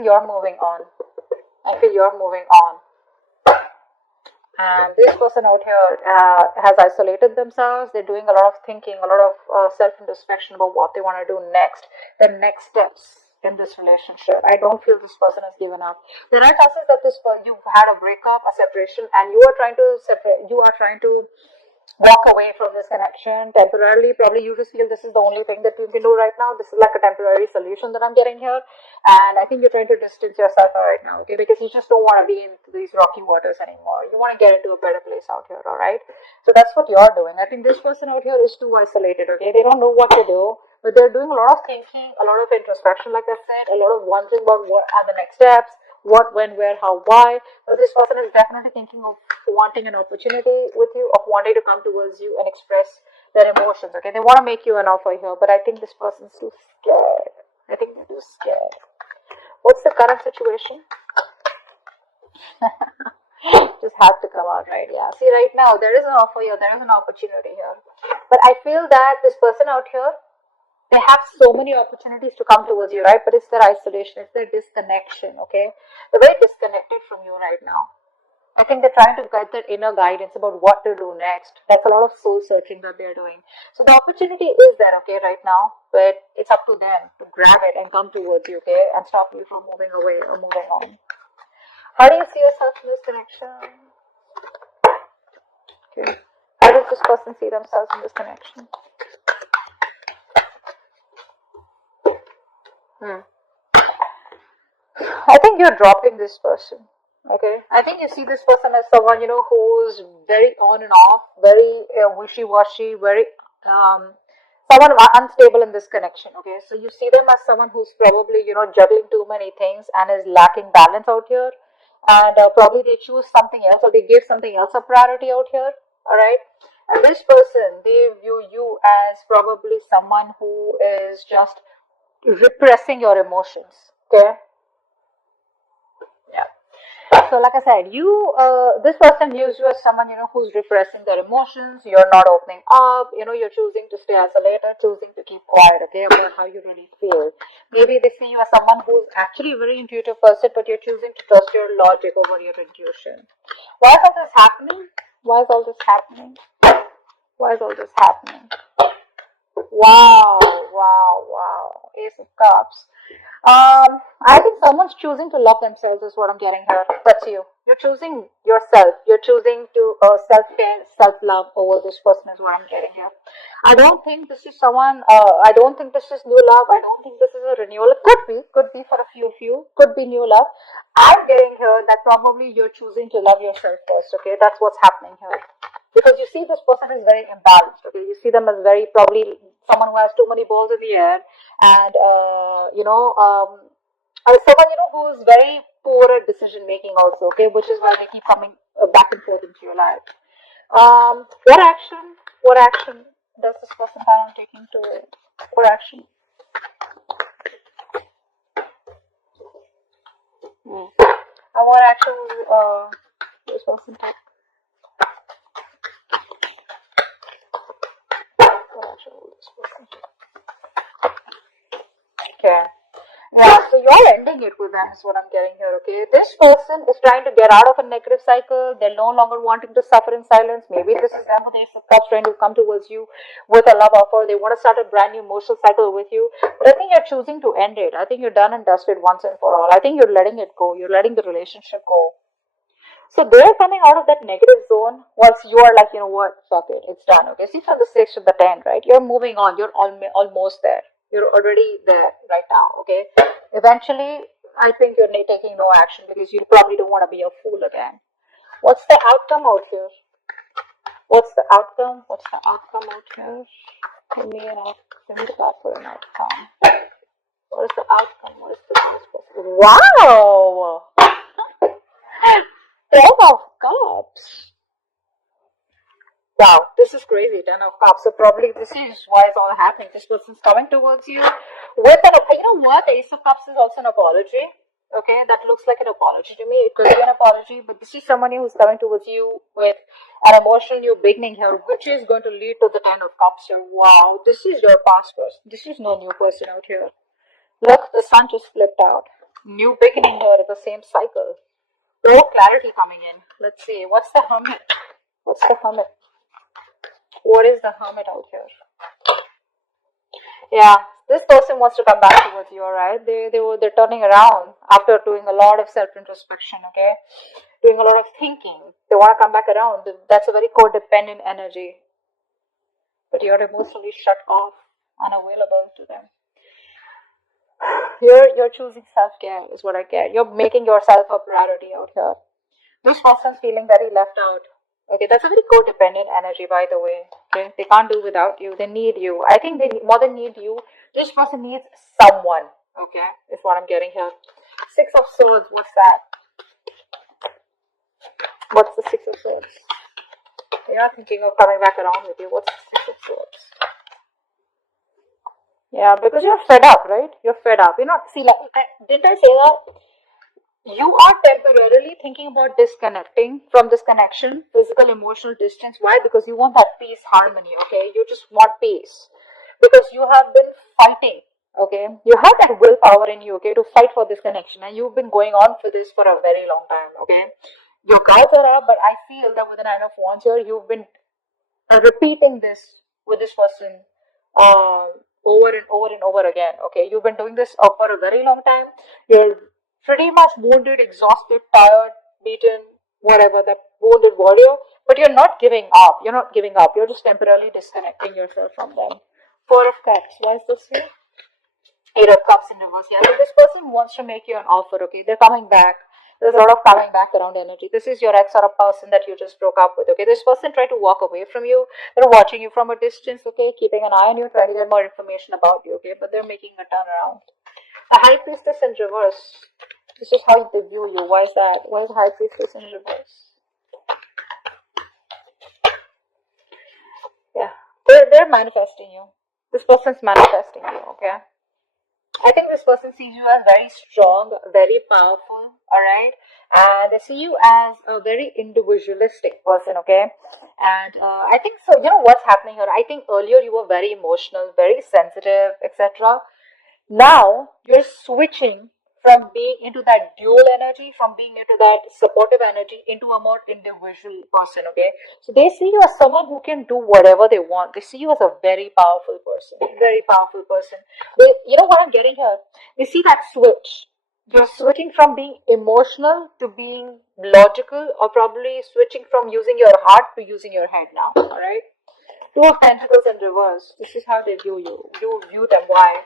feel you're moving on. I feel you're moving on. And this person out here has isolated themselves. They're doing a lot of thinking, a lot of self-introspection about what they want to do next, the next steps in this relationship. I don't feel this person has given up. There are chances that you've had a breakup, a separation, and you are trying to separate. You are trying to walk away from this connection temporarily. Probably you just feel this is the only thing that you can do right now. This is like a temporary solution that I'm getting here. And I think you're trying to distance yourself right now, okay? Because you just don't want to be in these rocky waters anymore. You want to get into a better place out here, all right? So that's what you're doing. I think this person out here is too isolated, okay? They don't know what to do, but they're doing a lot of thinking, a lot of introspection, like I said, a lot of wondering about what are the next steps, what, when, where, how, why. But this person is definitely thinking of wanting an opportunity with you, of wanting to come towards you and express their emotions, okay? They want to make you an offer here, but I think this person's too scared. I think they're too scared. What's the current situation? Just had to come out, right? Yeah. See, right now, there is an offer here, there is an opportunity here. But I feel that this person out here, they have so many opportunities to come towards you, right? But it's their isolation, it's their disconnection, okay? They're very disconnected from you right now. I think they're trying to get that inner guidance about what to do next. That's a lot of soul searching that they're doing. So the opportunity is there, okay, right now, but it's up to them to grab it and come towards you, okay, and stop you from moving away or moving on. How do you see yourself in this connection? Okay. How does this person see themselves in this connection? I think you're dropping this person. Okay, I think you see this person as someone, who's very on and off, very wishy-washy, very someone unstable in this connection. Okay, so you see them as someone who's probably, juggling too many things and is lacking balance out here, and probably they choose something else or they give something else a priority out here. All right, and this person, they view you as probably someone who is just repressing your emotions. Okay. So like I said, this person views you as someone, who's repressing their emotions. You're not opening up, you're choosing to stay isolated, choosing to keep quiet, okay, about how you really feel. Maybe they see you as someone who's actually a very intuitive person, but you're choosing to trust your logic over your intuition. Why is all this happening? Why is all this happening? Why is all this happening? Wow. Ace of Cups. I think someone's choosing to love themselves is what I'm getting here. That's you. You're choosing yourself. You're choosing to self-care, self-love over this person is what I'm getting here. I don't think this is someone, I don't think this is new love. I don't think this is a renewal. It could be for a few of you. Could be new love. I'm getting here that probably you're choosing to love yourself first, okay? That's what's happening here. Because you see this person is very imbalanced, okay? You see them as very probably someone who has too many balls in the air and, someone, who is very poor at decision making also, okay? Which is why they keep coming back and forth into your life. What action does this person plan on taking to it? What action? And what action will this person take? Okay. Yeah, so you're ending it with them is what I'm getting here, okay? This person is trying to get out of a negative cycle. They're no longer wanting to suffer in silence. Maybe this is them with Ace of Cups trying to come towards you with a love offer. They want to start a brand new emotional cycle with you. But I think you're choosing to end it. I think you're done and dusted once and for all. I think you're letting it go. You're letting the relationship go. So they're coming out of that negative zone once you are like, what, fuck it, it's done, okay? See, from the 6 to the 10, right? You're moving on. You're almost there. You're already there right now, okay? Eventually, I think you're taking no action because you probably don't want to be a fool again. What's the outcome out here? What's the outcome out here? Give me the card for an outcome. What is the outcome? What is the Wow! 10 of Cups. Wow, this is crazy, 10 of Cups. So probably this is why it's all happening. This person's coming towards you with Ace of Cups is also an apology. Okay, that looks like an apology to me. It could be an apology, but this is someone who's coming towards you with an emotional new beginning here, which is going to lead to the 10 of Cups here. Wow, this is your past person. This is no new person out here. Look, the sun just flipped out. New beginning here at the same cycle. More clarity coming in. Let's see. What's the Hermit? What's the Hermit? What is the Hermit out here? Yeah, this person wants to come back towards you, alright? They're turning around after doing a lot of self-introspection, okay? Doing a lot of thinking. They want to come back around. That's a very codependent energy. But you're emotionally shut off, unavailable to them. You're choosing self-care is what I get. You're making yourself a priority out here. This person's feeling very left out. Okay, that's a very codependent energy, by the way. Okay, they can't do without you. They need you. I think they more than need you. This person needs someone. Okay, is what I'm getting here. Six of Swords. What's that? What's the Six of Swords? They are thinking of coming back around with you. What's the Six of Swords? Yeah, because you're fed up, right? You're fed up. You're not. See, like, didn't I say that? You are temporarily thinking about disconnecting from this connection, physical, emotional distance. Why? Because you want that peace, harmony, okay? You just want peace. Because you have been fighting, okay? You have that willpower in you, okay, to fight for this connection. And you've been going on for this for a very long time, okay? Your cards are up, but I feel that with the Nine of Wands here, you've been repeating this with this person over and over and over again, okay? You've been doing this for a very long time. You're pretty much wounded, exhausted, tired, beaten, whatever, that wounded warrior, but you're not giving up. You're not giving up. You're just temporarily disconnecting yourself from them. Four of Cups. Why is this here? Eight of Cups in reverse. Yeah, so this person wants to make you an offer, okay? They're coming back. There's a lot of coming back around energy. This is your ex or a person that you just broke up with, okay? This person tried to walk away from you. They're watching you from a distance, okay? Keeping an eye on you, trying to get more information about you, okay? But they're making a turnaround. The High Priestess in reverse. This is how they view you. Why is that? Why is the High Priestess in reverse? Yeah. They're manifesting you. This person's manifesting you, okay? I think this person sees you as very strong, very powerful, alright? And they see you as a very individualistic person, okay? And I think so, you know what's happening here? I think earlier you were very emotional, very sensitive, etc. Now you're switching from being into that dual energy, from being into that supportive energy, into a more individual person, okay? So they see you as someone who can do whatever they want. They see you as a very powerful person, very powerful person. They, you know what I'm getting here? They see that switch. You're switching from being emotional to being logical, or probably switching from using your heart to using your head now, alright? Two of Pentacles in reverse. This is how they view you. You view them. Why?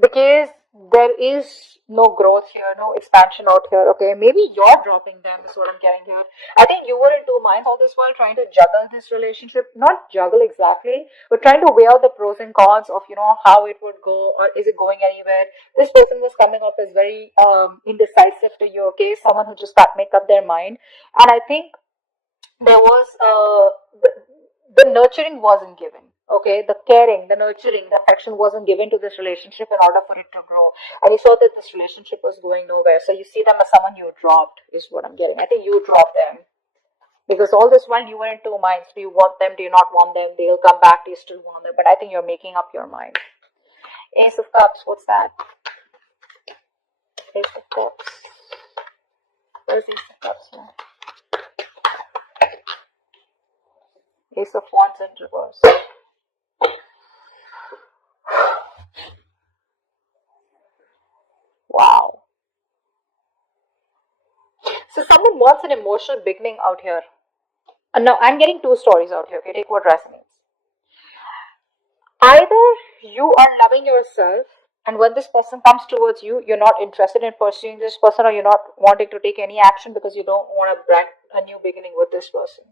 Because there is no growth here, no expansion out here, okay? Maybe you're dropping them is what I'm getting here. I think you were in two minds all this while trying to juggle this relationship. Not juggle exactly, but trying to weigh out the pros and cons of, you know, how it would go, or is it going anywhere. This person was coming up as very indecisive to you, okay? Someone who just can't make up their mind. And I think there was the nurturing wasn't given, okay? The caring, the nurturing, the affection wasn't given to this relationship in order for it to grow. And you saw that this relationship was going nowhere, so you see them as someone you dropped is what I'm getting. I think you dropped them because all this while you were in two minds. Do you want them? Do you not want them? They'll come back. Do you still want them? But I think you're making up your mind. Ace of Cups. What's that? Ace of Cups. Where's Ace of Cups now? Ace of Wands in reverse. Wow. So someone wants an emotional beginning out here. And now I'm getting two stories out here. Okay, take what resonates. Either you are loving yourself, and when this person comes towards you, you're not interested in pursuing this person, or you're not wanting to take any action because you don't want a new beginning with this person.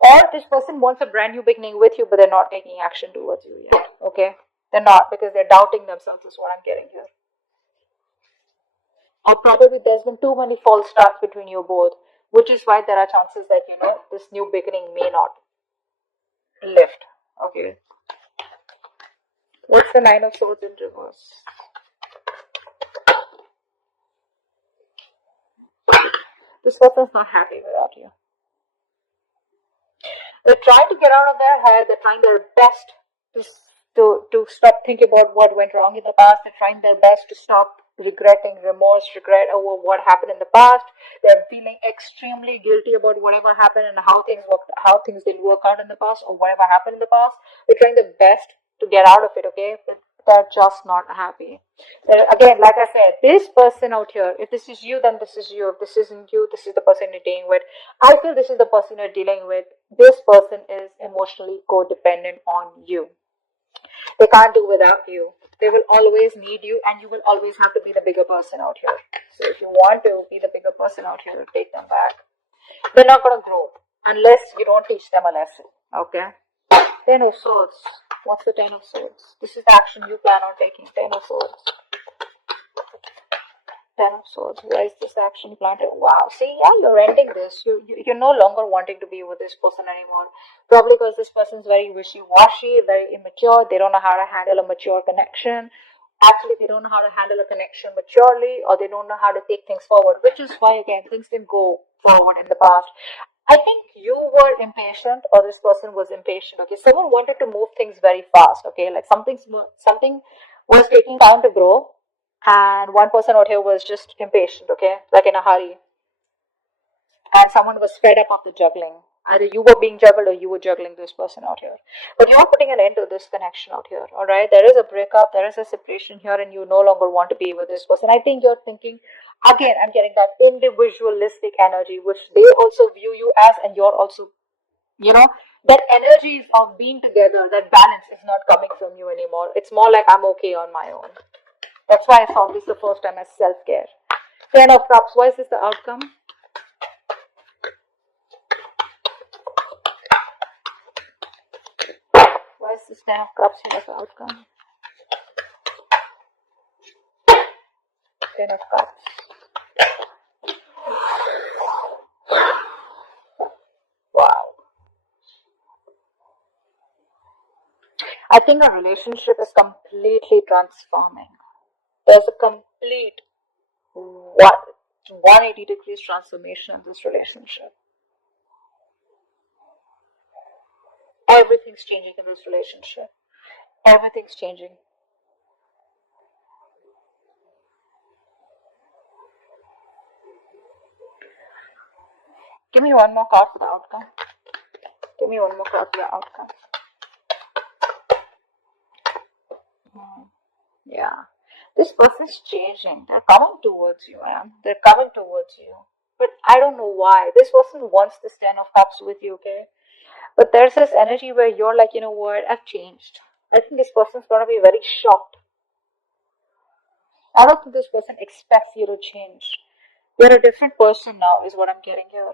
Or this person wants a brand new beginning with you, but they're not taking action towards you yet. Okay? They're not, because they're doubting themselves is what I'm getting here. Or probably there's been too many false starts between you both, which is why there are chances that, you know, this new beginning may not lift. Okay? What's the Nine of Swords in reverse? This person's not happy without you. They're trying to get out of their head. They're trying their best to to stop thinking about what went wrong in the past. They're trying their best to stop regretting, regret over what happened in the past. They're feeling extremely guilty about whatever happened and how things didn't work out in the past or whatever happened in the past. They're trying their best to get out of it, okay? But they're just not happy. Again, like I said, this person out here, if this is you, then this is you. If this isn't you, this is the person you're dealing with. I feel this is the person you're dealing with. This person is emotionally codependent on you. They can't do without you. They will always need you, and you will always have to be the bigger person out here. So if you want to be the bigger person out here, take them back. They're not going to grow unless you don't teach them a lesson. Okay? Ten of Swords. What's the Ten of Swords? This is the action you plan on taking. Ten of Swords. Ten of Swords. Where is this action you plan to? Wow. See, yeah, you're ending this. You're no longer wanting to be with this person anymore. Probably because this person is very wishy-washy, very immature. They don't know how to handle a mature connection. Actually, they don't know how to handle a connection maturely, or they don't know how to take things forward, which is why, again, things didn't go forward in the past. I think you were impatient, or this person was impatient. Okay, someone wanted to move things very fast. Okay, like something was taking time to grow, and one person out here was just impatient. Okay, like in a hurry, and someone was fed up of the juggling. Either you were being juggled or you were juggling this person out here. But you're putting an end to this connection out here. Alright? There is a breakup, there is a separation here, and you no longer want to be with this person. I think you're thinking, again, I'm getting that individualistic energy, which they also view you as, and you're also, that energy of being together, that balance is not coming from you anymore. It's more like I'm okay on my own. That's why I saw this the first time as self-care. Ten of Cups, why is this the outcome? Why is this Ten of Cups here as the outcome? Ten of Cups. Wow. I think a relationship is completely transforming. There's a complete 180 degrees transformation in this relationship. Everything's changing in this relationship. Everything's changing. Give me one more card for the outcome. Give me one more card for the outcome. Yeah. This person's changing. They're coming towards you, man. They're coming towards you. But I don't know why. This person wants this Ten of Cups with you, okay? But there's this energy where you're like, you know what, I've changed. I think this person's going to be very shocked. I don't think this person expects you to change. You're a different person now, is what I'm getting here.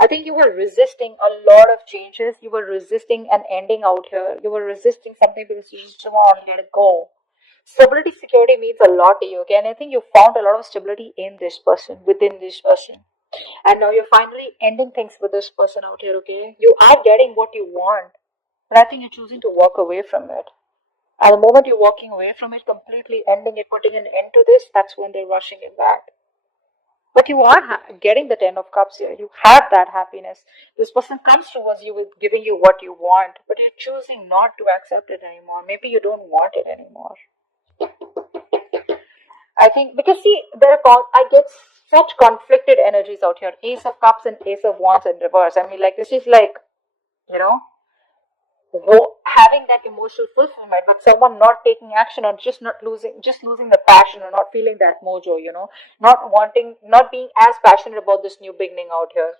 I think you were resisting a lot of changes. You were resisting an ending out here. You were resisting something because you just want to let it go. Stability, security means a lot to you, okay? And I think you found a lot of stability in this person, within this person. And now you're finally ending things with this person out here, okay? You are getting what you want, but I think you're choosing to walk away from it. And the moment you're walking away from it, completely ending it, putting an end to this, that's when they're rushing it back. But you are getting the Ten of Cups here. You have that happiness. This person comes towards you with giving you what you want, but you're choosing not to accept it anymore. Maybe you don't want it anymore. I think, because see, I get such conflicted energies out here. Ace of Cups and Ace of Wands in reverse. I mean, like, this is like, having that emotional fulfillment, but someone not taking action, or just losing the passion, or not feeling that mojo, not being as passionate about this new beginning out here.